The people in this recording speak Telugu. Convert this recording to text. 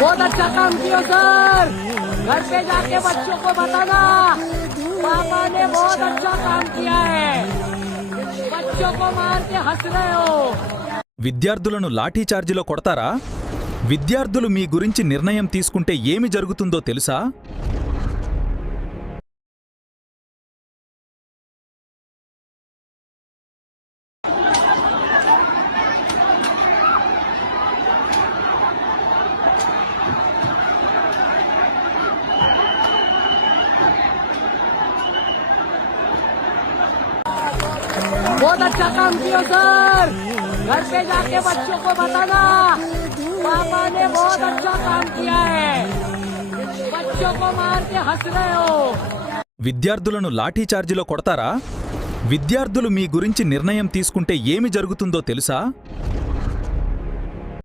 बहुत अच्छा काम किया सर। घर पे जाके बच्चों को बताना पापा ने बहुत अच्छा काम किया है। बच्चों को मार के हंस रहे हो। విద్యార్థులను లాఠీ చార్జిలో కొడతారా? విద్యార్థులు మీ గురించి నిర్ణయం తీసుకుంటే ఏమి జరుగుతుందో తెలుసా? बहुत अच्छा काम किया सर। घर पे जाके बच्चों को बताना पापा ने बहुत अच्छा काम किया है। बच्चों को मार के हंस रहे हो। విద్యార్థులను లాఠీ చార్జిలో కొడతారా? విద్యార్థులు మీ గురించి నిర్ణయం తీసుకుంటే ఏమి జరుగుతుందో తెలుసా?